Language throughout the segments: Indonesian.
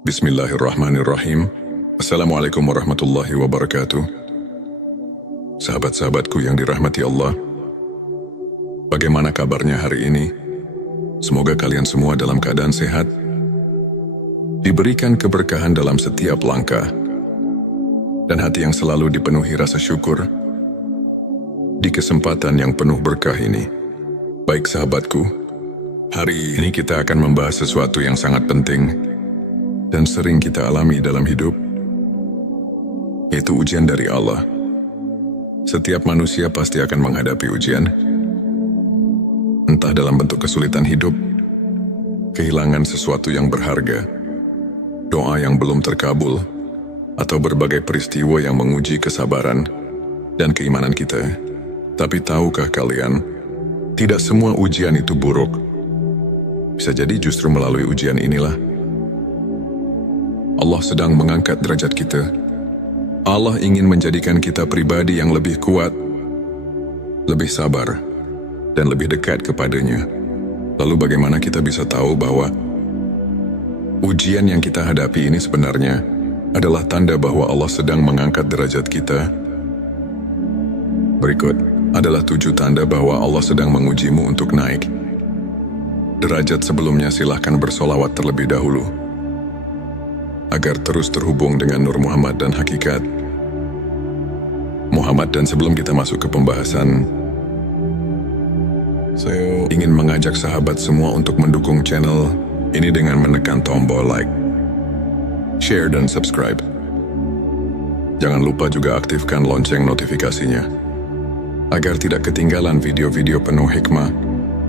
Bismillahirrahmanirrahim. Assalamualaikum warahmatullahi wabarakatuh. Sahabat-sahabatku yang dirahmati Allah, bagaimana kabarnya hari ini? Semoga kalian semua dalam keadaan sehat, diberikan keberkahan dalam setiap langkah, dan hati yang selalu dipenuhi rasa syukur di kesempatan yang penuh berkah ini. Baik sahabatku, hari ini kita akan membahas sesuatu yang sangat penting dan sering kita alami dalam hidup, yaitu ujian dari Allah. Setiap manusia pasti akan menghadapi ujian, entah dalam bentuk kesulitan hidup, kehilangan sesuatu yang berharga, doa yang belum terkabul, atau berbagai peristiwa yang menguji kesabaran dan keimanan kita. Tapi tahukah kalian, tidak semua ujian itu buruk. Bisa jadi justru melalui ujian inilah Allah sedang mengangkat derajat kita. Allah ingin menjadikan kita pribadi yang lebih kuat, lebih sabar, dan lebih dekat kepadanya. Lalu bagaimana kita bisa tahu bahwa ujian yang kita hadapi ini sebenarnya adalah tanda bahwa Allah sedang mengangkat derajat kita? Berikut adalah 7 tanda bahwa Allah sedang mengujimu untuk naik derajat. Sebelumnya silahkan bersolawat terlebih dahulu agar terus terhubung dengan Nur Muhammad dan hakikat Muhammad. Dan sebelum kita masuk ke pembahasan, saya ingin mengajak sahabat semua untuk mendukung channel ini dengan menekan tombol like, share, dan subscribe. Jangan lupa juga aktifkan lonceng notifikasinya agar tidak ketinggalan video-video penuh hikmah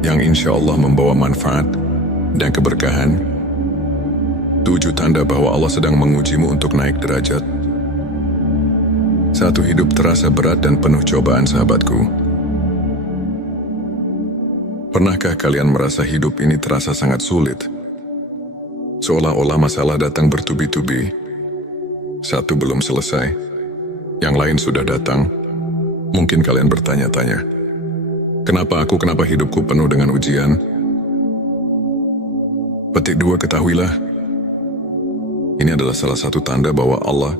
yang insya Allah membawa manfaat dan keberkahan. 7 tanda bahwa Allah sedang mengujimu untuk naik derajat. 1. Hidup terasa berat dan penuh cobaan. Sahabatku, pernahkah kalian merasa hidup ini terasa sangat sulit? Seolah-olah masalah datang bertubi-tubi. Satu belum selesai, yang lain sudah datang. Mungkin kalian bertanya-tanya, kenapa hidupku penuh dengan ujian? Petik 2, ketahuilah, ini adalah salah satu tanda bahwa Allah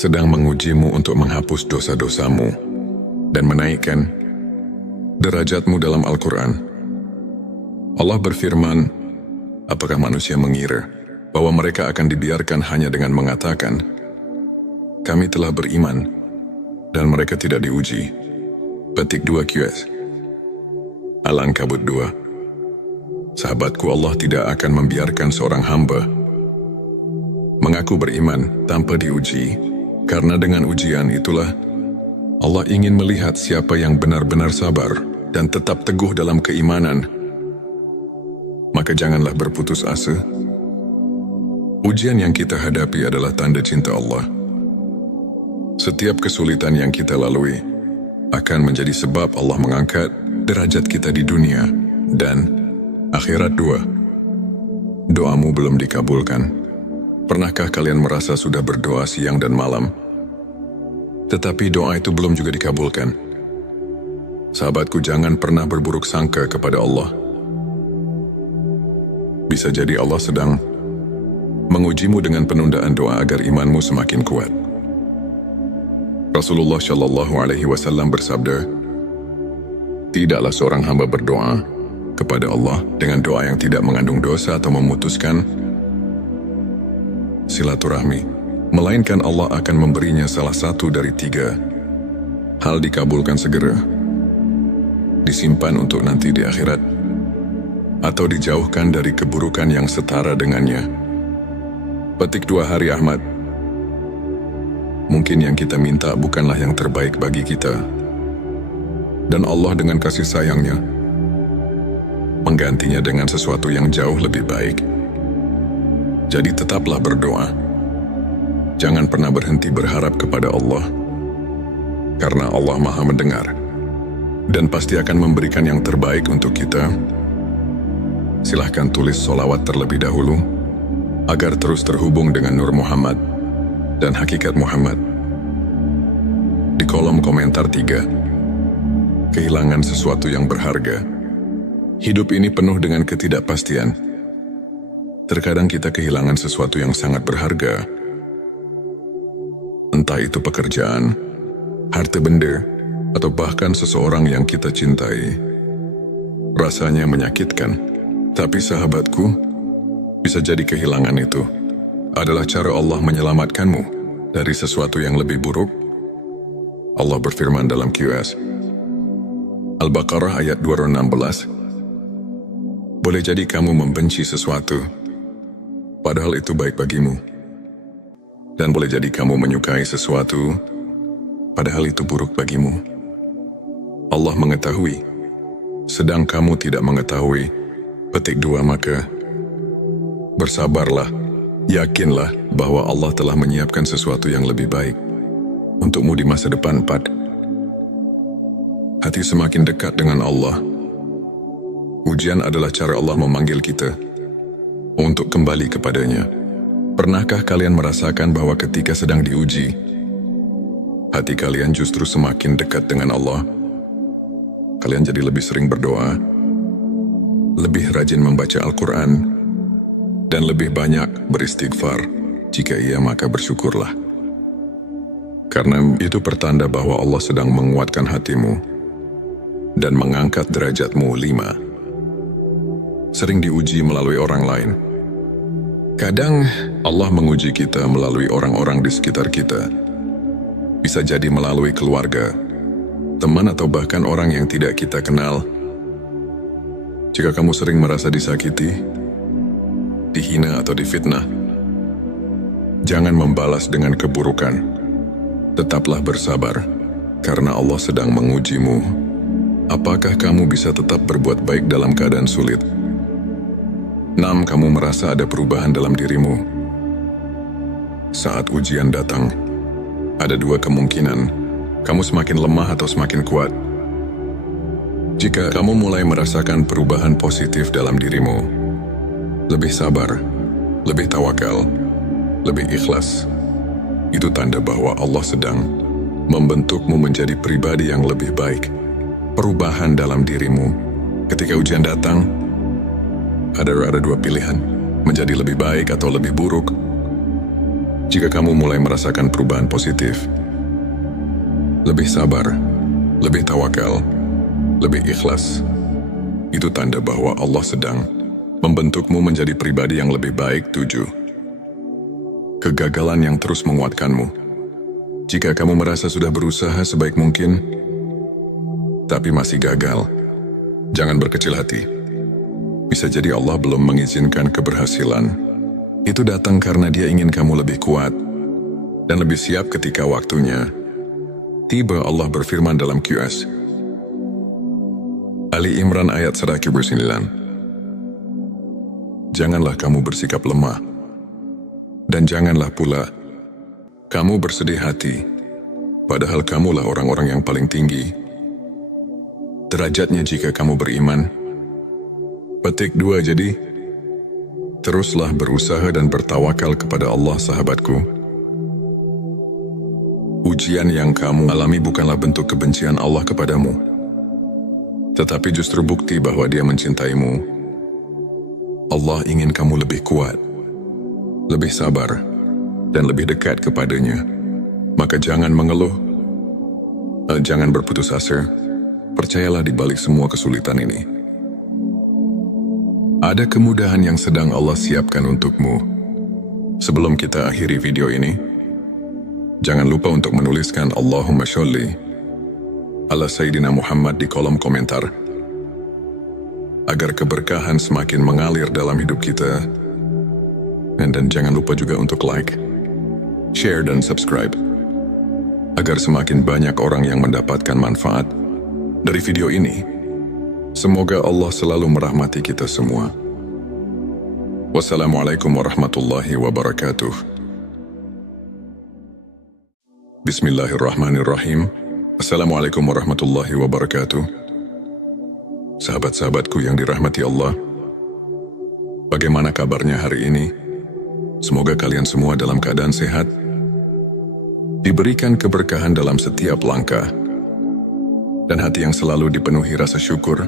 sedang mengujimu untuk menghapus dosa-dosamu dan menaikkan derajatmu. Dalam Al-Quran, Allah berfirman, apakah manusia mengira bahwa mereka akan dibiarkan hanya dengan mengatakan, kami telah beriman, dan mereka tidak diuji? Petik 2 QS Al-Ankabut 2. Sahabatku, Allah tidak akan membiarkan seorang hamba mengaku beriman tanpa diuji, karena dengan ujian itulah Allah ingin melihat siapa yang benar-benar sabar dan tetap teguh dalam keimanan. Maka janganlah berputus asa. Ujian yang kita hadapi adalah tanda cinta Allah. Setiap kesulitan yang kita lalui akan menjadi sebab Allah mengangkat derajat kita di dunia dan akhirat. 2. Doamu belum dikabulkan. Pernahkah kalian merasa sudah berdoa siang dan malam, tetapi doa itu belum juga dikabulkan? Sahabatku, jangan pernah berburuk sangka kepada Allah. Bisa jadi Allah sedang mengujimu dengan penundaan doa agar imanmu semakin kuat. Rasulullah Shallallahu Alaihi Wasallam bersabda, tidaklah seorang hamba berdoa kepada Allah dengan doa yang tidak mengandung dosa atau memutuskan silaturahmi, melainkan Allah akan memberinya salah satu dari 3 hal: dikabulkan segera, disimpan untuk nanti di akhirat, atau dijauhkan dari keburukan yang setara dengannya. Petik 2 Hari Ahmad. Mungkin yang kita minta bukanlah yang terbaik bagi kita, dan Allah dengan kasih sayangnya menggantinya dengan sesuatu yang jauh lebih baik. Jadi tetaplah berdoa. Jangan pernah berhenti berharap kepada Allah, karena Allah Maha mendengar dan pasti akan memberikan yang terbaik untuk kita. Silahkan tulis solawat terlebih dahulu agar terus terhubung dengan Nur Muhammad dan hakikat Muhammad. Di kolom komentar 3. Kehilangan sesuatu yang berharga. Hidup ini penuh dengan ketidakpastian. Terkadang kita kehilangan sesuatu yang sangat berharga. Entah itu pekerjaan, harta benda, atau bahkan seseorang yang kita cintai. Rasanya menyakitkan, tapi sahabatku, bisa jadi kehilangan itu adalah cara Allah menyelamatkanmu dari sesuatu yang lebih buruk. Allah berfirman dalam QS Al-Baqarah ayat 216, boleh jadi kamu membenci sesuatu, padahal itu baik bagimu. Dan boleh jadi kamu menyukai sesuatu, padahal itu buruk bagimu. Allah mengetahui, sedang kamu tidak mengetahui. Petik 2, maka bersabarlah, yakinlah bahwa Allah telah menyiapkan sesuatu yang lebih baik untukmu di masa depan. 4. Hati semakin dekat dengan Allah. Ujian adalah cara Allah memanggil kita untuk kembali kepadanya. Pernahkah kalian merasakan bahwa ketika sedang diuji, hati kalian justru semakin dekat dengan Allah? Kalian jadi lebih sering berdoa, lebih rajin membaca Al-Quran, dan lebih banyak beristighfar. Jika iya, maka bersyukurlah. Karena itu pertanda bahwa Allah sedang menguatkan hatimu dan mengangkat derajatmu. 5. Sering diuji melalui orang lain. Kadang Allah menguji kita melalui orang-orang di sekitar kita. Bisa jadi melalui keluarga, teman, atau bahkan orang yang tidak kita kenal. Jika kamu sering merasa disakiti, dihina, atau difitnah, jangan membalas dengan keburukan. Tetaplah bersabar, karena Allah sedang mengujimu. Apakah kamu bisa tetap berbuat baik dalam keadaan sulit? 6. Kamu merasa ada perubahan dalam dirimu. Saat ujian datang, ada 2 kemungkinan. Kamu semakin lemah atau semakin kuat. Jika kamu mulai merasakan perubahan positif dalam dirimu, lebih sabar, lebih tawakal, lebih ikhlas, itu tanda bahwa Allah sedang membentukmu menjadi pribadi yang lebih baik. Perubahan dalam dirimu. Ketika ujian datang, ada 2 pilihan, menjadi lebih baik atau lebih buruk. Jika kamu mulai merasakan perubahan positif, lebih sabar, lebih tawakal, lebih ikhlas, itu tanda bahwa Allah sedang membentukmu menjadi pribadi yang lebih baik. 7. Kegagalan yang terus menguatkanmu. Jika kamu merasa sudah berusaha sebaik mungkin, tapi masih gagal, jangan berkecil hati. Bisa jadi Allah belum mengizinkan keberhasilan. Itu datang karena Dia ingin kamu lebih kuat dan lebih siap ketika waktunya tiba. Allah berfirman dalam QS Ali Imran ayat 109, janganlah kamu bersikap lemah, dan janganlah pula kamu bersedih hati, padahal kamulah orang-orang yang paling tinggi derajatnya jika kamu beriman. Petik 2. Jadi, teruslah berusaha dan bertawakal kepada Allah, sahabatku. Ujian yang kamu alami bukanlah bentuk kebencian Allah kepadamu, tetapi justru bukti bahwa Dia mencintaimu. Allah ingin kamu lebih kuat, lebih sabar, dan lebih dekat kepadanya. Maka jangan mengeluh, jangan berputus asa. Percayalah di balik semua kesulitan ini, ada kemudahan yang sedang Allah siapkan untukmu. Sebelum kita akhiri video ini, jangan lupa untuk menuliskan Allahumma sholli ala Sayyidina Muhammad di kolom komentar, agar keberkahan semakin mengalir dalam hidup kita. Dan jangan lupa juga untuk like, share, dan subscribe, agar semakin banyak orang yang mendapatkan manfaat dari video ini. Semoga Allah selalu merahmati kita semua. Wassalamualaikum warahmatullahi wabarakatuh. Bismillahirrahmanirrahim. Assalamualaikum warahmatullahi wabarakatuh. Sahabat-sahabatku yang dirahmati Allah, bagaimana kabarnya hari ini? Semoga kalian semua dalam keadaan sehat, diberikan keberkahan dalam setiap langkah, dan hati yang selalu dipenuhi rasa syukur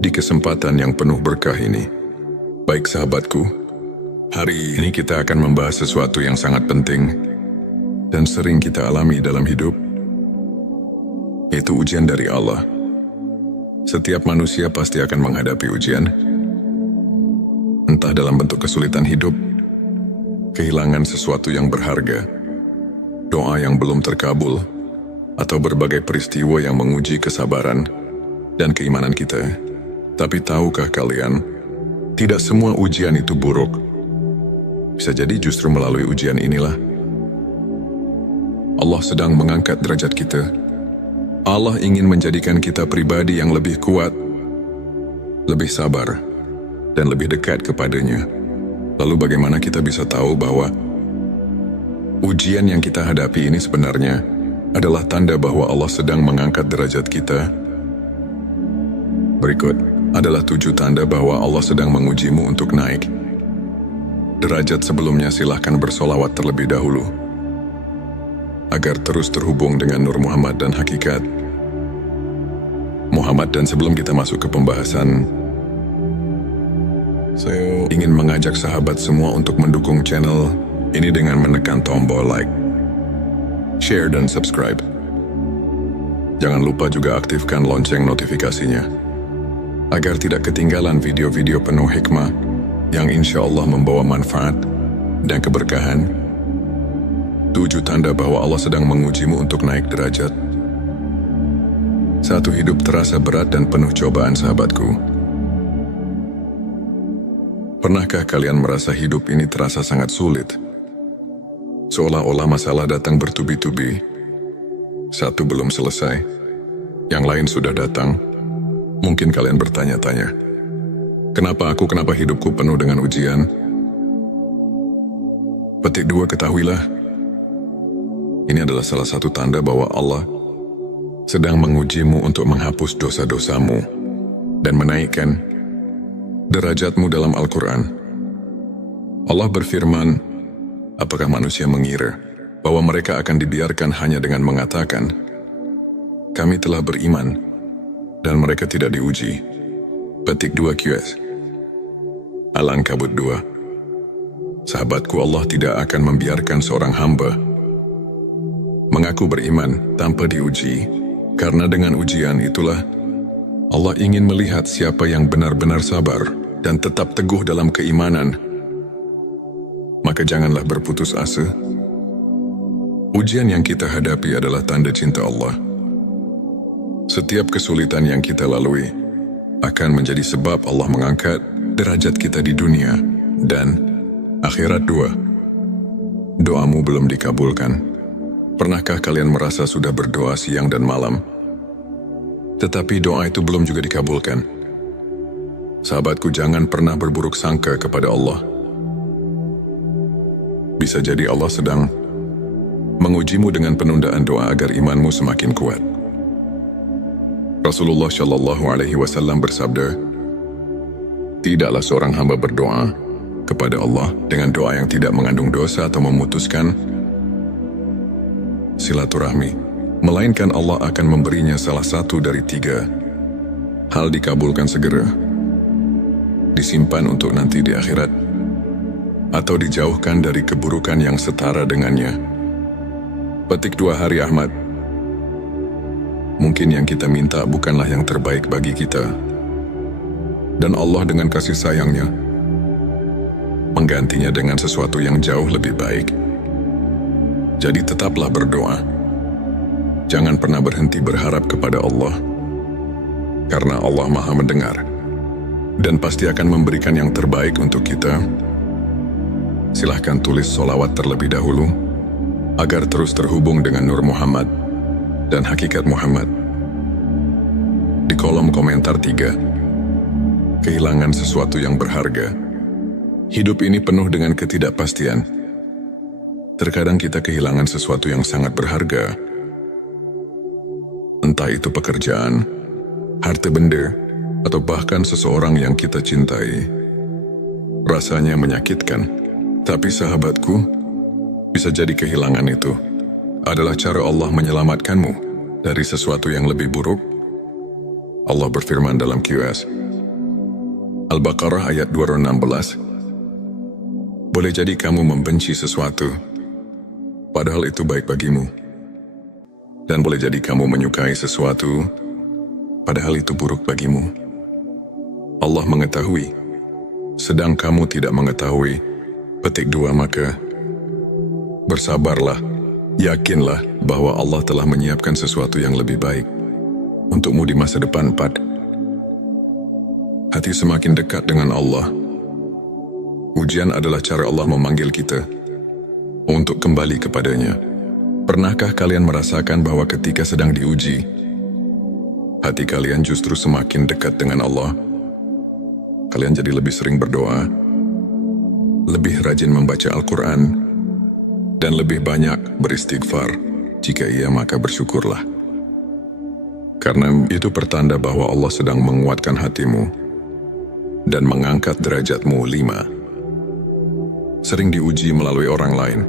di kesempatan yang penuh berkah ini. Baik sahabatku, hari ini kita akan membahas sesuatu yang sangat penting dan sering kita alami dalam hidup, yaitu ujian dari Allah. Setiap manusia pasti akan menghadapi ujian, entah dalam bentuk kesulitan hidup, kehilangan sesuatu yang berharga, doa yang belum terkabul, atau berbagai peristiwa yang menguji kesabaran dan keimanan kita. Tapi tahukah kalian, tidak semua ujian itu buruk. Bisa jadi justru melalui ujian inilah Allah sedang mengangkat derajat kita. Allah ingin menjadikan kita pribadi yang lebih kuat, lebih sabar, dan lebih dekat kepadanya. Lalu bagaimana kita bisa tahu bahwa ujian yang kita hadapi ini sebenarnya adalah tanda bahwa Allah sedang mengangkat derajat kita? Berikut adalah 7 tanda bahwa Allah sedang mengujimu untuk naik derajat. Sebelumnya silahkan bersolawat terlebih dahulu, agar terus terhubung dengan Nur Muhammad dan hakikat Muhammad. Dan sebelum kita masuk ke pembahasan, saya ingin mengajak sahabat semua untuk mendukung channel ini dengan menekan tombol like, share, dan subscribe. Jangan lupa juga aktifkan lonceng notifikasinya, agar tidak ketinggalan video-video penuh hikmah yang insya Allah membawa manfaat dan keberkahan. 7 tanda bahwa Allah sedang mengujimu untuk naik derajat. 1. Hidup terasa berat dan penuh cobaan. Sahabatku, pernahkah kalian merasa hidup ini terasa sangat sulit? Seolah-olah masalah datang bertubi-tubi. Satu belum selesai, yang lain sudah datang. Mungkin kalian bertanya-tanya, kenapa hidupku penuh dengan ujian? Petik 2, ketahuilah, ini adalah salah satu tanda bahwa Allah sedang mengujimu untuk menghapus dosa-dosamu dan menaikkan derajatmu. Dalam Al-Quran, Allah berfirman, apakah manusia mengira bahwa mereka akan dibiarkan hanya dengan mengatakan, kami telah beriman, dan mereka tidak diuji? Petik 2 QS Al-Ankabut 2. Sahabatku, Allah tidak akan membiarkan seorang hamba mengaku beriman tanpa diuji, karena dengan ujian itulah Allah ingin melihat siapa yang benar-benar sabar dan tetap teguh dalam keimanan. Maka janganlah berputus asa. Ujian yang kita hadapi adalah tanda cinta Allah. Setiap kesulitan yang kita lalui akan menjadi sebab Allah mengangkat derajat kita di dunia dan akhirat. 2. Doamu belum dikabulkan. Pernahkah kalian merasa sudah berdoa siang dan malam, tetapi doa itu belum juga dikabulkan? Sahabatku, jangan pernah berburuk sangka kepada Allah. Bisa jadi Allah sedang mengujimu dengan penundaan doa agar imanmu semakin kuat. Rasulullah Shallallahu Alaihi Wasallam bersabda, tidaklah seorang hamba berdoa kepada Allah dengan doa yang tidak mengandung dosa atau memutuskan silaturahmi, melainkan Allah akan memberinya salah satu dari 3 hal: dikabulkan segera, disimpan untuk nanti di akhirat, atau dijauhkan dari keburukan yang setara dengannya. Petik 2 Hari Ahmad. Mungkin yang kita minta bukanlah yang terbaik bagi kita, dan Allah dengan kasih sayangnya menggantinya dengan sesuatu yang jauh lebih baik. Jadi tetaplah berdoa. Jangan pernah berhenti berharap kepada Allah, karena Allah Maha mendengar dan pasti akan memberikan yang terbaik untuk kita. Silahkan tulis solawat terlebih dahulu, agar terus terhubung dengan Nur Muhammad dan hakikat Muhammad. Di kolom komentar 3. Kehilangan sesuatu yang berharga. Hidup ini penuh dengan ketidakpastian. Terkadang kita kehilangan sesuatu yang sangat berharga. Entah itu pekerjaan, harta benda, atau bahkan seseorang yang kita cintai. Rasanya menyakitkan, tapi sahabatku, bisa jadi kehilangan itu adalah cara Allah menyelamatkanmu dari sesuatu yang lebih buruk. Allah berfirman dalam QS Al-Baqarah ayat 216. Boleh jadi kamu membenci sesuatu, padahal itu baik bagimu. Dan boleh jadi kamu menyukai sesuatu, padahal itu buruk bagimu. Allah mengetahui, sedang kamu tidak mengetahui. Petik 2. Maka bersabarlah, yakinlah bahwa Allah telah menyiapkan sesuatu yang lebih baik untukmu di masa depan. 4. Hati semakin dekat dengan Allah. Ujian adalah cara Allah memanggil kita untuk kembali kepadanya. Pernahkah kalian merasakan bahwa ketika sedang diuji, hati kalian justru semakin dekat dengan Allah? Kalian jadi lebih sering berdoa, lebih rajin membaca Al-Quran, dan lebih banyak beristighfar. Jika iya, maka bersyukurlah. Karena itu pertanda bahwa Allah sedang menguatkan hatimu dan mengangkat derajatmu. 5. Sering diuji melalui orang lain.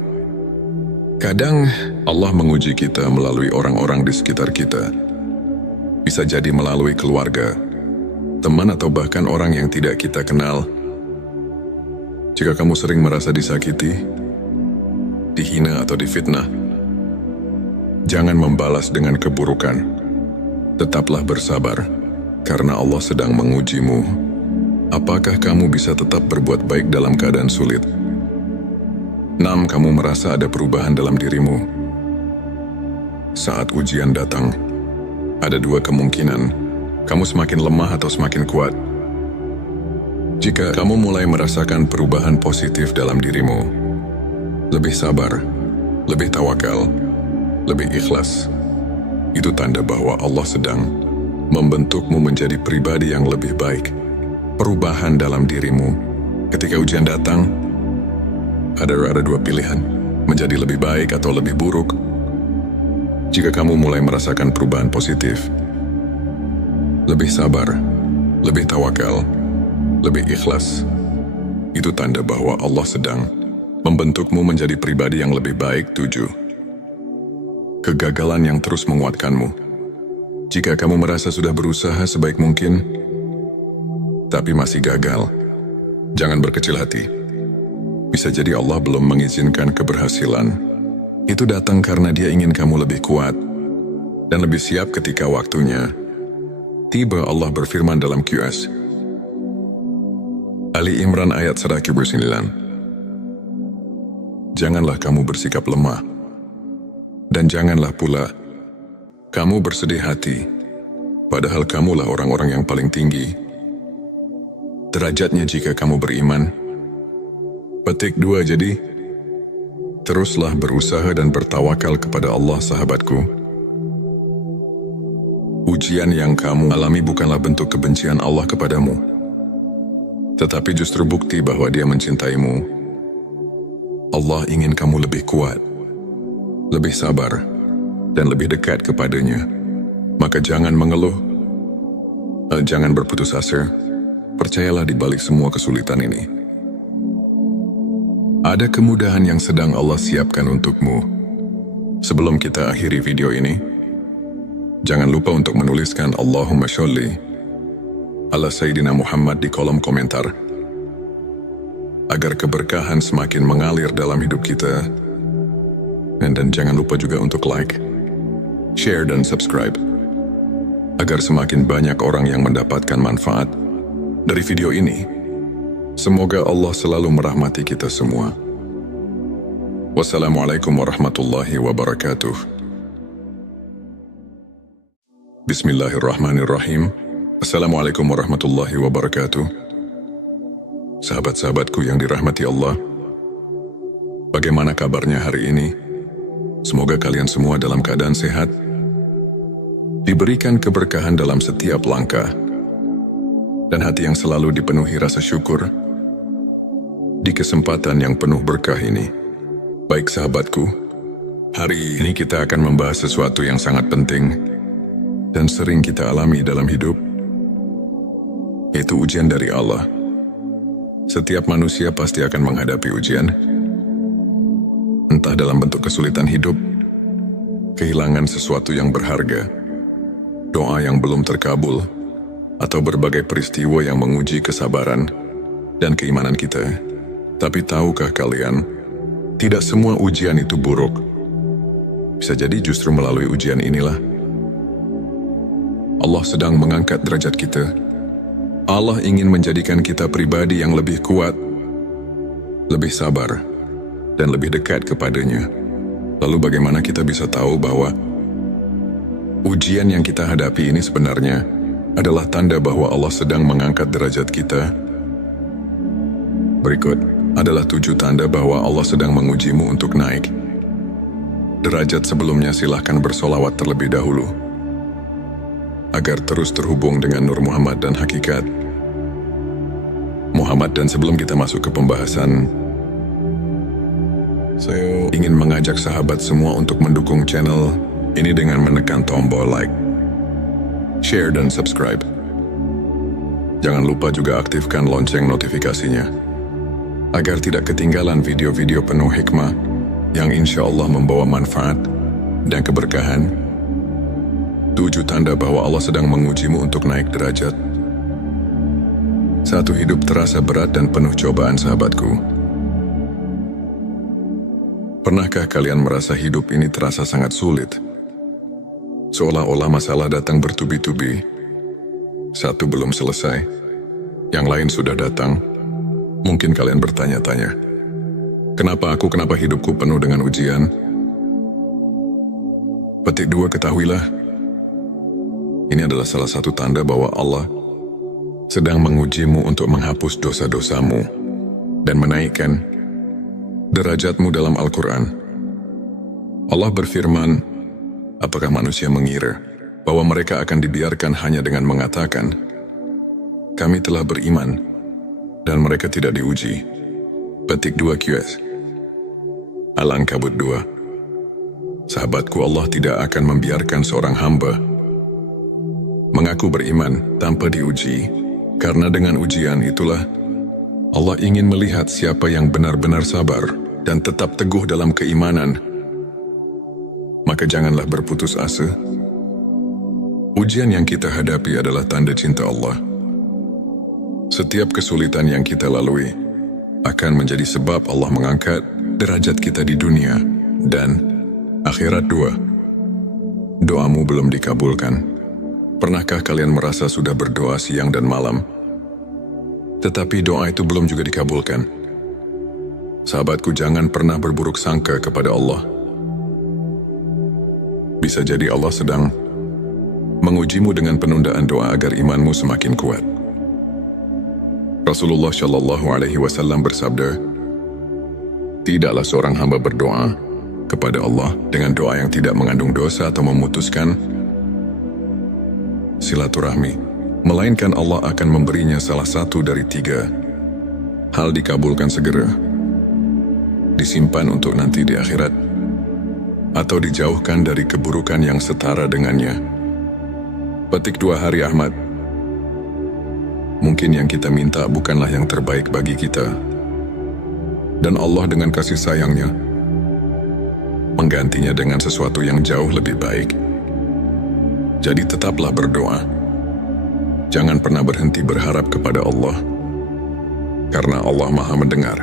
Kadang Allah menguji kita melalui orang-orang di sekitar kita. Bisa jadi melalui keluarga, teman, atau bahkan orang yang tidak kita kenal. Jika kamu sering merasa disakiti, dihina, atau difitnah, jangan membalas dengan keburukan. Tetaplah bersabar, karena Allah sedang mengujimu. Apakah kamu bisa tetap berbuat baik dalam keadaan sulit? 6. Kamu merasa ada perubahan dalam dirimu. Saat ujian datang, ada 2 kemungkinan. Kamu semakin lemah atau semakin kuat. Jika kamu mulai merasakan perubahan positif dalam dirimu, lebih sabar, lebih tawakal, lebih ikhlas, itu tanda bahwa Allah sedang membentukmu menjadi pribadi yang lebih baik. Perubahan dalam dirimu. Ketika ujian datang, ada 2 pilihan, menjadi lebih baik atau lebih buruk. Jika kamu mulai merasakan perubahan positif, lebih sabar, lebih tawakal, lebih ikhlas, itu tanda bahwa Allah sedang membentukmu menjadi pribadi yang lebih baik. 7. Kegagalan yang terus menguatkanmu. Jika kamu merasa sudah berusaha sebaik mungkin, tapi masih gagal, jangan berkecil hati. Bisa jadi Allah belum mengizinkan keberhasilan. Itu datang karena Dia ingin kamu lebih kuat dan lebih siap ketika waktunya tiba. Allah berfirman dalam QS Ali Imran ayat 109. Janganlah kamu bersikap lemah, dan janganlah pula kamu bersedih hati, padahal kamulah orang-orang yang paling tinggi derajatnya jika kamu beriman. Petik 2. Jadi, teruslah berusaha dan bertawakal kepada Allah, sahabatku. Ujian yang kamu alami bukanlah bentuk kebencian Allah kepadamu, tetapi justru bukti bahwa Dia mencintaimu. Allah ingin kamu lebih kuat, lebih sabar, dan lebih dekat kepadanya. Maka jangan mengeluh, jangan berputus asa. Percayalah di balik semua kesulitan ini, ada kemudahan yang sedang Allah siapkan untukmu. Sebelum kita akhiri video ini, jangan lupa untuk menuliskan Allahumma sholli ala Sayyidina Muhammad di kolom komentar, agar keberkahan semakin mengalir dalam hidup kita. Dan jangan lupa juga untuk like, share, dan subscribe, agar semakin banyak orang yang mendapatkan manfaat dari video ini. Semoga Allah selalu merahmati kita semua. Wassalamualaikum warahmatullahi wabarakatuh. Bismillahirrahmanirrahim. Assalamualaikum warahmatullahi wabarakatuh. Sahabat-sahabatku yang dirahmati Allah, bagaimana kabarnya hari ini? Semoga kalian semua dalam keadaan sehat, diberikan keberkahan dalam setiap langkah, dan hati yang selalu dipenuhi rasa syukur di kesempatan yang penuh berkah ini. Baik sahabatku, hari ini kita akan membahas sesuatu yang sangat penting dan sering kita alami dalam hidup, yaitu ujian dari Allah. Setiap manusia pasti akan menghadapi ujian, entah dalam bentuk kesulitan hidup, kehilangan sesuatu yang berharga, doa yang belum terkabul, atau berbagai peristiwa yang menguji kesabaran dan keimanan kita. Tapi tahukah kalian, tidak semua ujian itu buruk. Bisa jadi justru melalui ujian inilah Allah sedang mengangkat derajat kita. Allah ingin menjadikan kita pribadi yang lebih kuat, lebih sabar, dan lebih dekat kepadanya. Lalu bagaimana kita bisa tahu bahwa ujian yang kita hadapi ini sebenarnya adalah tanda bahwa Allah sedang mengangkat derajat kita? Berikut adalah 7 tanda bahwa Allah sedang mengujimu untuk naik derajat. Sebelumnya silahkan bersolawat terlebih dahulu agar terus terhubung dengan Nur Muhammad dan hakikat Muhammad. Dan sebelum kita masuk ke pembahasan, saya ingin mengajak sahabat semua untuk mendukung channel ini dengan menekan tombol like, share, dan subscribe. Jangan lupa juga aktifkan lonceng notifikasinya agar tidak ketinggalan video-video penuh hikmah yang insya Allah membawa manfaat dan keberkahan. 7 tanda bahwa Allah sedang mengujimu untuk naik derajat. 1. Hidup terasa berat dan penuh cobaan. Sahabatku, pernahkah kalian merasa hidup ini terasa sangat sulit? Seolah-olah masalah datang bertubi-tubi. Satu belum selesai, yang lain sudah datang. Mungkin kalian bertanya-tanya, kenapa hidupku penuh dengan ujian? Petik 2, ketahuilah, ini adalah salah satu tanda bahwa Allah sedang mengujimu untuk menghapus dosa-dosamu dan menaikkan derajatmu. Dalam Al-Quran, Allah berfirman, apakah manusia mengira bahwa mereka akan dibiarkan hanya dengan mengatakan, kami telah beriman, dan mereka tidak diuji? Petik 2 QS Al-Ankabut 2. Sahabatku, Allah tidak akan membiarkan seorang hamba mengaku beriman tanpa diuji, karena dengan ujian itulah Allah ingin melihat siapa yang benar-benar sabar dan tetap teguh dalam keimanan. Maka janganlah berputus asa. Ujian yang kita hadapi adalah tanda cinta Allah. Setiap kesulitan yang kita lalui akan menjadi sebab Allah mengangkat derajat kita di dunia dan akhirat. 2. Doamu belum dikabulkan. Pernahkah kalian merasa sudah berdoa siang dan malam, tetapi doa itu belum juga dikabulkan? Sahabatku, jangan pernah berburuk sangka kepada Allah. Bisa jadi Allah sedang mengujimu dengan penundaan doa agar imanmu semakin kuat. Rasulullah Shallallahu Alaihi Wasallam bersabda, tidaklah seorang hamba berdoa kepada Allah dengan doa yang tidak mengandung dosa atau memutuskan silaturahmi, melainkan Allah akan memberinya salah satu dari 3 hal: dikabulkan segera, disimpan untuk nanti di akhirat, atau dijauhkan dari keburukan yang setara dengannya. Petik 2 Hari Ahmad. Mungkin yang kita minta bukanlah yang terbaik bagi kita, dan Allah dengan kasih sayangnya menggantinya dengan sesuatu yang jauh lebih baik. Jadi tetaplah berdoa. Jangan pernah berhenti berharap kepada Allah, karena Allah Maha mendengar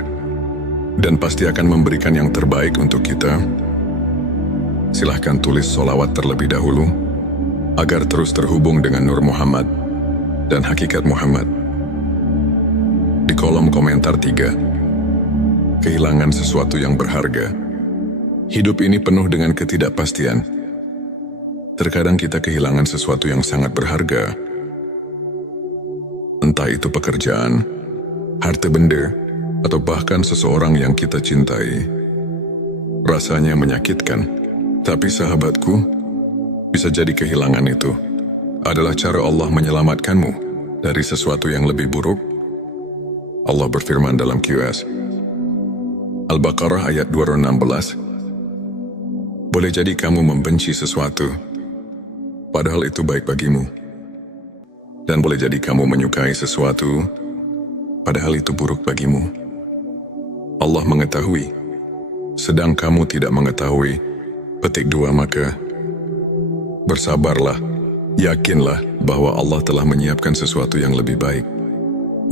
dan pasti akan memberikan yang terbaik untuk kita. Silahkan tulis solawat terlebih dahulu agar terus terhubung dengan Nur Muhammad dan hakikat Muhammad. Di kolom komentar 3. Kehilangan sesuatu yang berharga. Hidup ini penuh dengan ketidakpastian. Terkadang kita kehilangan sesuatu yang sangat berharga. Entah itu pekerjaan, harta benda, atau bahkan seseorang yang kita cintai. Rasanya menyakitkan, tapi sahabatku, bisa jadi kehilangan itu adalah cara Allah menyelamatkanmu dari sesuatu yang lebih buruk. Allah berfirman dalam QS Al-Baqarah ayat 216, boleh jadi kamu membenci sesuatu, padahal itu baik bagimu. Dan boleh jadi kamu menyukai sesuatu, padahal itu buruk bagimu. Allah mengetahui, sedang kamu tidak mengetahui. Petik 2 Maka bersabarlah Yakinlah bahwa Allah telah menyiapkan sesuatu yang lebih baik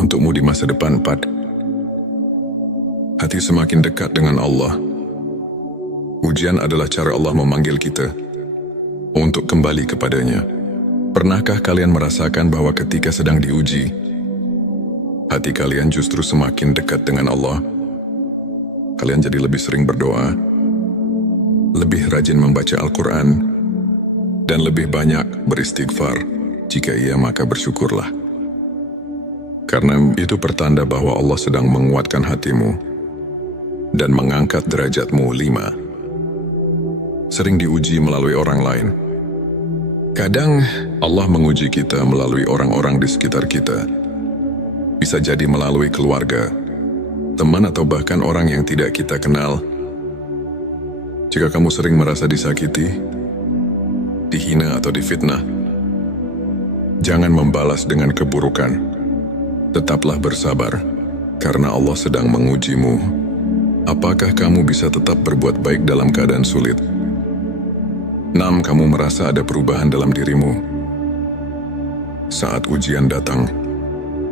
untukmu di masa depan. 4. Hati semakin dekat dengan Allah. Ujian adalah cara Allah memanggil kita untuk kembali kepadanya. Pernahkah kalian merasakan bahwa ketika sedang diuji, hati kalian justru semakin dekat dengan Allah? Kalian jadi lebih sering berdoa, lebih rajin membaca Al-Quran, dan lebih banyak beristighfar. Jika iya, maka bersyukurlah. Karena itu pertanda bahwa Allah sedang menguatkan hatimu dan mengangkat derajatmu. 5. Sering diuji melalui orang lain. Kadang Allah menguji kita melalui orang-orang di sekitar kita. Bisa jadi melalui keluarga, teman, atau bahkan orang yang tidak kita kenal. Jika kamu sering merasa disakiti, dihina, atau difitnah, jangan membalas dengan keburukan. Tetaplah bersabar, karena Allah sedang mengujimu. Apakah kamu bisa tetap berbuat baik dalam keadaan sulit? 6. Kamu merasa ada perubahan dalam dirimu. Saat ujian datang,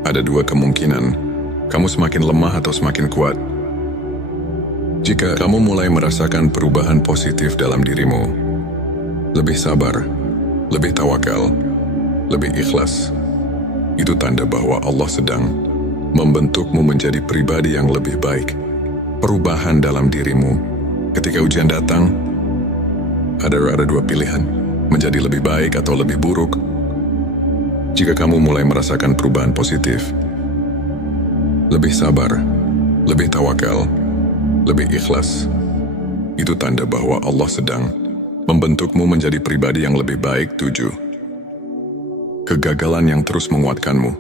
ada dua kemungkinan. Kamu semakin lemah atau semakin kuat. Jika kamu mulai merasakan perubahan positif dalam dirimu, lebih sabar, lebih tawakal, lebih ikhlas, itu tanda bahwa Allah sedang membentukmu menjadi pribadi yang lebih baik. Perubahan dalam dirimu. Ketika ujian datang, ada dua pilihan, menjadi lebih baik atau lebih buruk. Jika kamu mulai merasakan perubahan positif, lebih sabar, lebih tawakal, lebih ikhlas, itu tanda bahwa Allah sedang membentukmu menjadi pribadi yang lebih baik. 7. Kegagalan yang terus menguatkanmu.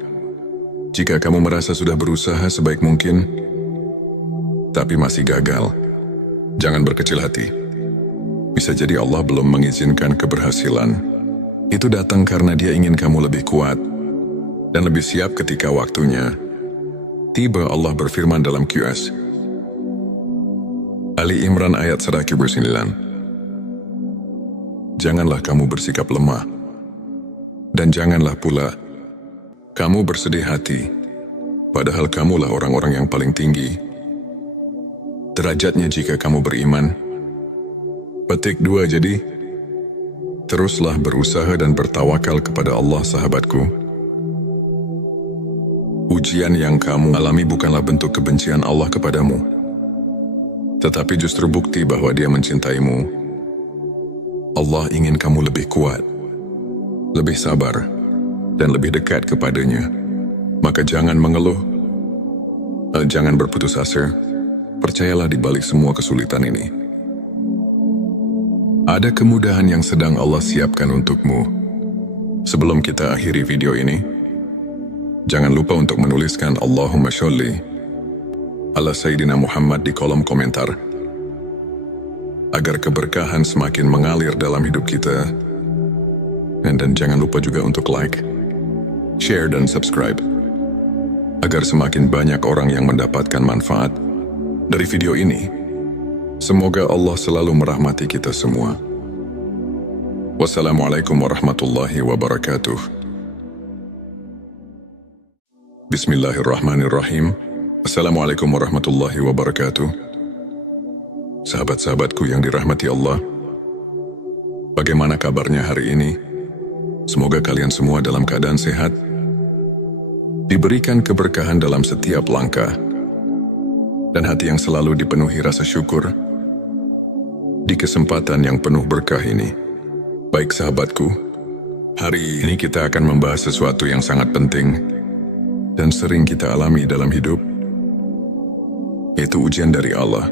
Jika kamu merasa sudah berusaha sebaik mungkin, tapi masih gagal, jangan berkecil hati. Bisa jadi Allah belum mengizinkan keberhasilan. Itu datang karena Dia ingin kamu lebih kuat dan lebih siap ketika waktunya tiba. Allah berfirman dalam QS Ali Imran ayat 109. Janganlah kamu bersikap lemah, dan janganlah pula kamu bersedih hati, padahal kamulah orang-orang yang paling tinggi derajatnya jika kamu beriman. Petik 2. Jadi, teruslah berusaha dan bertawakal kepada Allah, sahabatku. Ujian yang kamu alami bukanlah bentuk kebencian Allah kepadamu, tetapi justru bukti bahwa Dia mencintaimu. Allah ingin kamu lebih kuat, lebih sabar, dan lebih dekat kepadanya. Maka jangan mengeluh, jangan berputus asa. Percayalah di balik semua kesulitan ini, ada kemudahan yang sedang Allah siapkan untukmu. Sebelum kita akhiri video ini, jangan lupa untuk menuliskan Allahumma sholli ala Sayyidina Muhammad di kolom komentar, agar keberkahan semakin mengalir dalam hidup kita. Dan jangan lupa juga untuk like, share, dan subscribe, agar semakin banyak orang yang mendapatkan manfaat dari video ini. Semoga Allah selalu merahmati kita semua. Wassalamualaikum warahmatullahi wabarakatuh. Bismillahirrahmanirrahim. Assalamualaikum warahmatullahi wabarakatuh. Sahabat-sahabatku yang dirahmati Allah, bagaimana kabarnya hari ini? Semoga kalian semua dalam keadaan sehat, diberikan keberkahan dalam setiap langkah, dan hati yang selalu dipenuhi rasa syukur di kesempatan yang penuh berkah ini. Baik sahabatku, hari ini kita akan membahas sesuatu yang sangat penting dan sering kita alami dalam hidup, yaitu ujian dari Allah.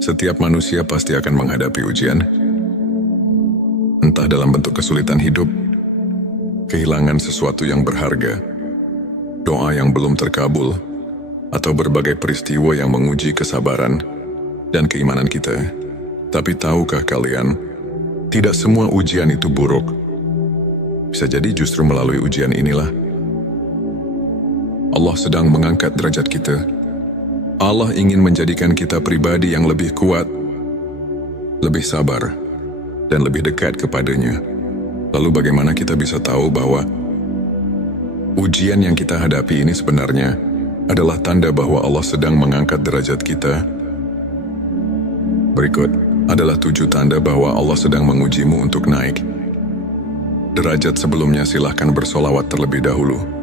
Setiap manusia pasti akan menghadapi ujian, entah dalam bentuk kesulitan hidup, kehilangan sesuatu yang berharga, doa yang belum terkabul, atau berbagai peristiwa yang menguji kesabaran dan keimanan kita. Tapi tahukah kalian, tidak semua ujian itu buruk. Bisa jadi justru melalui ujian inilah Allah sedang mengangkat derajat kita. Allah ingin menjadikan kita pribadi yang lebih kuat, lebih sabar, dan lebih dekat kepadanya. Lalu bagaimana kita bisa tahu bahwa ujian yang kita hadapi ini sebenarnya adalah tanda bahwa Allah sedang mengangkat derajat kita? Berikut adalah 7 tanda bahwa Allah sedang mengujimu untuk naik derajat. Sebelumnya silahkan bersolawat terlebih dahulu.